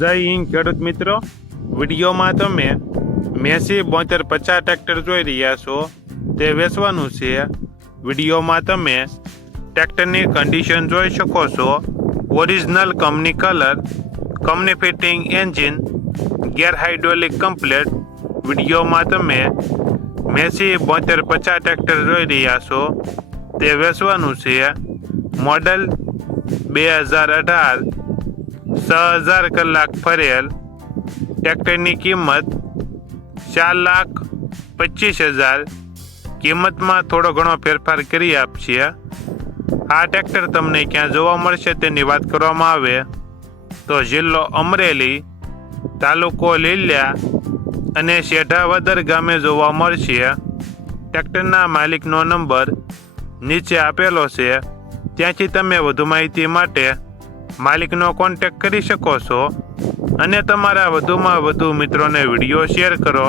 જય હિન્દ ખેડૂત મિત્રો, વિડીયોમાં તમે મેસી 7250 ટ્રેક્ટર જોઈ રહ્યા છો તે વેચવાનું છે. વિડીયોમાં તમે ટ્રેક્ટરની કન્ડિશન જોઈ શકો છો. Original company colour, company fitting engine, ગેર હાઇડ્રોલિક કમ્પ્લેટ. વિડીયોમાં તમે મેસી 7250 ટ્રેક્ટર જોઈ રહ્યા છો તે વેચવાનું છે. મોડલ 2018, 6000 કલાક ફરેલ. ટ્રેક્ટરની કિંમત 4,25,000. કિંમતમાં થોડો ઘણો ફેરફાર કરી આપશે. આ ટ્રેક્ટર તમને ક્યાં જોવા મળશે તેની વાત કરવામાં આવે તો જિલ્લો અમરેલી, તાલુકો લીલિયા અને શેઢાવદર ગામે જોવા મળશે. ટ્રેક્ટરના માલિકનો નંબર નીચે આપેલો છે, ત્યાંથી તમે વધુ માહિતી માટે માલિકનો કોન્ટેક્ટ કરી શકો છો અને તમારા વધુમાં વધુ મિત્રોને વિડીયો શેર કરો.